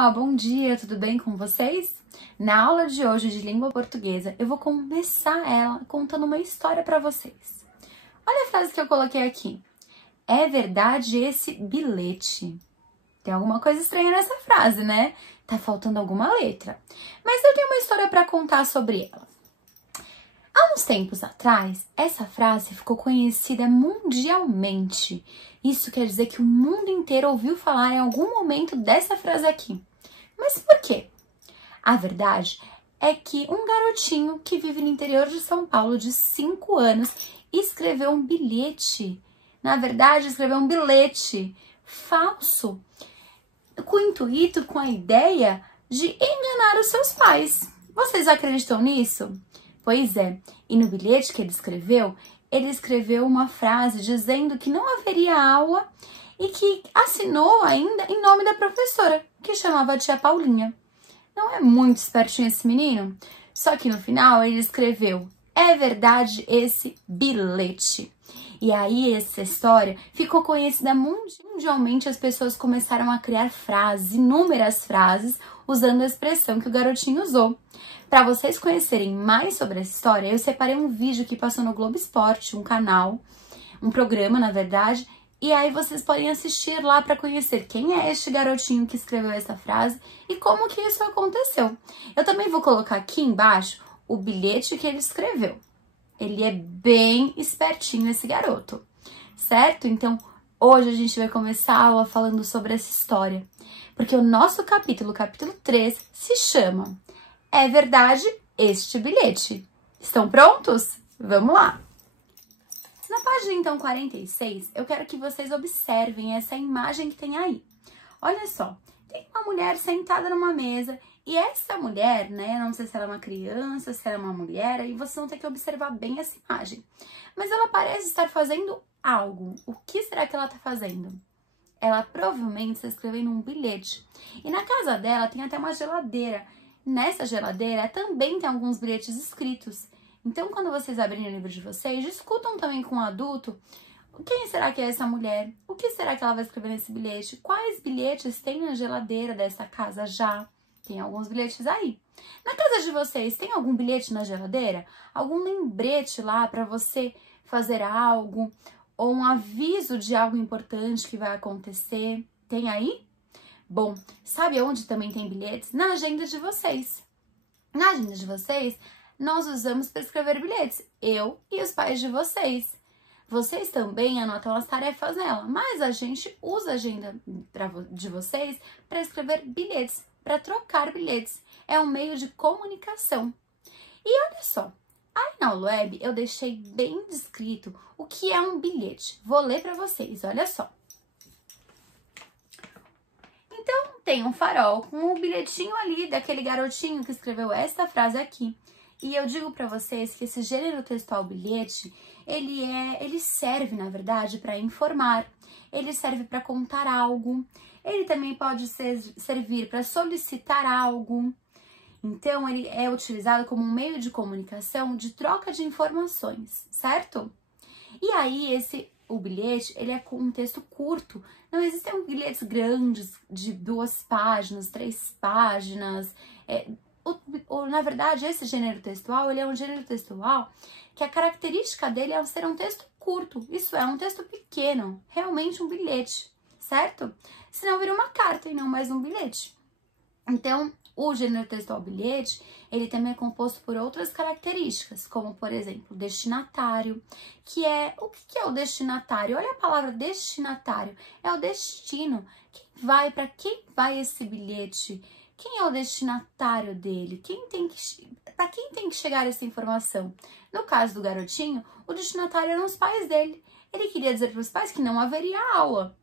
pessoal, bom dia, tudo bem com vocês? Na aula de hoje de língua portuguesa, eu vou começar ela contando uma história para vocês. Olha a frase que eu coloquei aqui. É verdade esse bilhete? Tem alguma coisa estranha nessa frase, né? Tá faltando alguma letra. Mas eu tenho uma história para contar sobre ela. Há uns tempos atrás, essa frase ficou conhecida mundialmente. Isso quer dizer que o mundo inteiro ouviu falar em algum momento dessa frase aqui. Mas por quê? A verdade é que um garotinho que vive no interior de São Paulo, de 5 anos, escreveu um bilhete. Na verdade, escreveu um bilhete falso, com o intuito, com a ideia de enganar os seus pais. Vocês acreditam nisso? Pois é, e no bilhete que ele escreveu uma frase dizendo que não haveria aula e que assinou ainda em nome da professora, que chamava a tia Paulinha. Não é muito espertinho esse menino? Só que no final ele escreveu, é verdade esse bilhete. E aí essa história ficou conhecida mundialmente, as pessoas começaram a criar frases, inúmeras frases, usando a expressão que o garotinho usou. Para vocês conhecerem mais sobre essa história, eu separei um vídeo que passou no Globo Esporte, um canal, um programa, na verdade, e aí vocês podem assistir lá para conhecer quem é este garotinho que escreveu essa frase e como que isso aconteceu. Eu também vou colocar aqui embaixo o bilhete que ele escreveu. Ele é bem espertinho, esse garoto, certo? Então, hoje a gente vai começar a aula falando sobre essa história, porque o nosso capítulo 3, se chama É verdade este bilhete? Estão prontos? Vamos lá! Na página, então, 46, eu quero que vocês observem essa imagem que tem aí. Olha só, tem uma mulher sentada numa mesa e essa mulher, né, não sei se ela é uma criança, se ela é uma mulher, aí vocês vão ter que observar bem essa imagem. Mas ela parece estar fazendo algo. O que será que ela está fazendo? Ela provavelmente está escrevendo um bilhete. E na casa dela tem até uma geladeira. Nessa geladeira também tem alguns bilhetes escritos. Então, quando vocês abrirem o livro de vocês, discutam também com o adulto quem será que é essa mulher? O que será que ela vai escrever nesse bilhete? Quais bilhetes tem na geladeira dessa casa já? Tem alguns bilhetes aí. Na casa de vocês, tem algum bilhete na geladeira? Algum lembrete lá para você fazer algo? Ou um aviso de algo importante que vai acontecer? Tem aí? Bom, sabe onde também tem bilhetes? Na agenda de vocês. Na agenda de vocês, nós usamos para escrever bilhetes. Eu e os pais de vocês. Vocês também anotam as tarefas nela, mas a gente usa a agenda de vocês para escrever bilhetes, para trocar bilhetes. É um meio de comunicação. E olha só, aí na web eu deixei bem descrito o que é um bilhete. Vou ler para vocês, olha só. Então, tem um farol com um bilhetinho ali daquele garotinho que escreveu esta frase aqui. E eu digo para vocês que esse gênero textual bilhete, ele serve, na verdade, para informar. Ele serve para contar algo. Ele também pode servir para solicitar algo. Então, ele é utilizado como um meio de comunicação, de troca de informações, certo? E aí, o bilhete, ele é com um texto curto. Não existem bilhetes grandes de 2 páginas, 3 páginas. Na verdade, esse gênero textual, ele é um gênero textual que a característica dele é ser um texto curto. Isso é, um texto pequeno, realmente um bilhete, certo? Senão vira uma carta e não mais um bilhete. Então, o gênero textual bilhete, ele também é composto por outras características, como, por exemplo, destinatário, que é... O que é o destinatário? Olha a palavra destinatário, é o destino. Para quem vai esse bilhete? Quem é o destinatário dele? Para quem tem que chegar essa informação? No caso do garotinho, o destinatário eram os pais dele. Ele queria dizer para os pais que não haveria aula.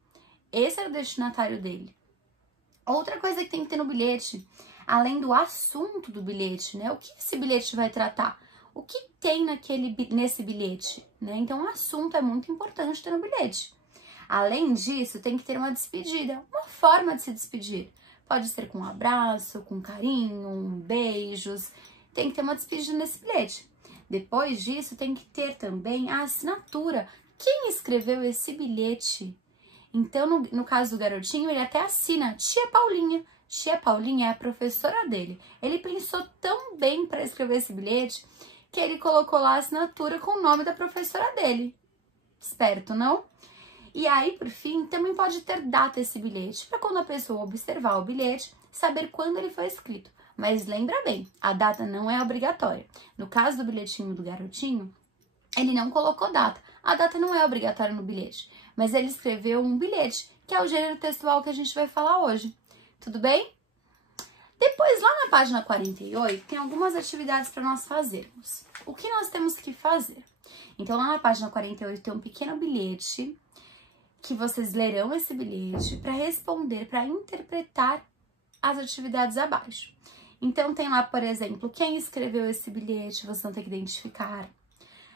Esse era o destinatário dele. Outra coisa que tem que ter no bilhete, além do assunto do bilhete, né? O que esse bilhete vai tratar? O que tem nesse bilhete, né? Então, o assunto é muito importante ter no bilhete. Além disso, tem que ter uma despedida, uma forma de se despedir. Pode ser com um abraço, com carinho, beijos. Tem que ter uma despedida nesse bilhete. Depois disso, tem que ter também a assinatura. Quem escreveu esse bilhete? Então, no caso do garotinho, ele até assina Tia Paulinha. Tia Paulinha é a professora dele. Ele pensou tão bem para escrever esse bilhete que ele colocou lá a assinatura com o nome da professora dele. Esperto, não? E aí, por fim, também pode ter data esse bilhete, para quando a pessoa observar o bilhete, saber quando ele foi escrito. Mas lembra bem, a data não é obrigatória. No caso do bilhetinho do garotinho, ele não colocou data. A data não é obrigatória no bilhete, mas ele escreveu um bilhete, que é o gênero textual que a gente vai falar hoje. Tudo bem? Depois, lá na página 48, tem algumas atividades para nós fazermos. O que nós temos que fazer? Então, lá na página 48 tem um pequeno bilhete, que vocês lerão esse bilhete para responder, para interpretar as atividades abaixo. Então, tem lá, por exemplo, quem escreveu esse bilhete, vocês vão ter que identificar.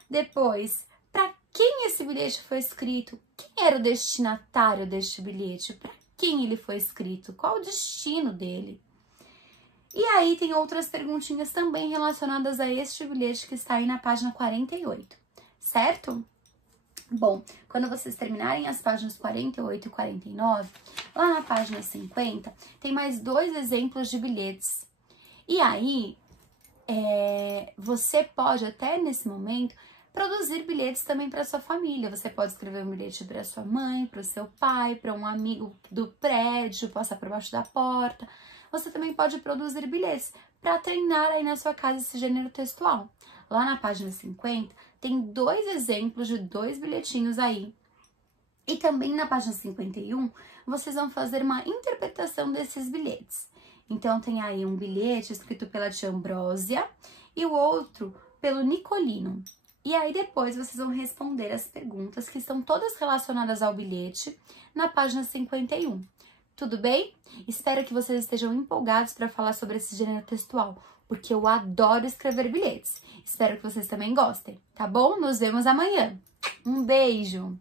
Depois, para quem esse bilhete foi escrito, quem era o destinatário deste bilhete, para quem ele foi escrito, qual o destino dele. E aí tem outras perguntinhas também relacionadas a este bilhete que está aí na página 48, certo? Bom, quando vocês terminarem as páginas 48 e 49, lá na página 50, tem mais 2 exemplos de bilhetes. E aí, você pode até nesse momento produzir bilhetes também para sua família. Você pode escrever um bilhete para sua mãe, para o seu pai, para um amigo do prédio, passar por baixo da porta. Você também pode produzir bilhetes para treinar aí na sua casa esse gênero textual. Lá na página 50, tem 2 exemplos de 2 bilhetinhos aí. E também na página 51, vocês vão fazer uma interpretação desses bilhetes. Então, tem aí um bilhete escrito pela tia Ambrósia e o outro pelo Nicolino. E aí, depois, vocês vão responder as perguntas que estão todas relacionadas ao bilhete na página 51. Tudo bem? Espero que vocês estejam empolgados para falar sobre esse gênero textual, porque eu adoro escrever bilhetes. Espero que vocês também gostem, tá bom? Nos vemos amanhã. Um beijo!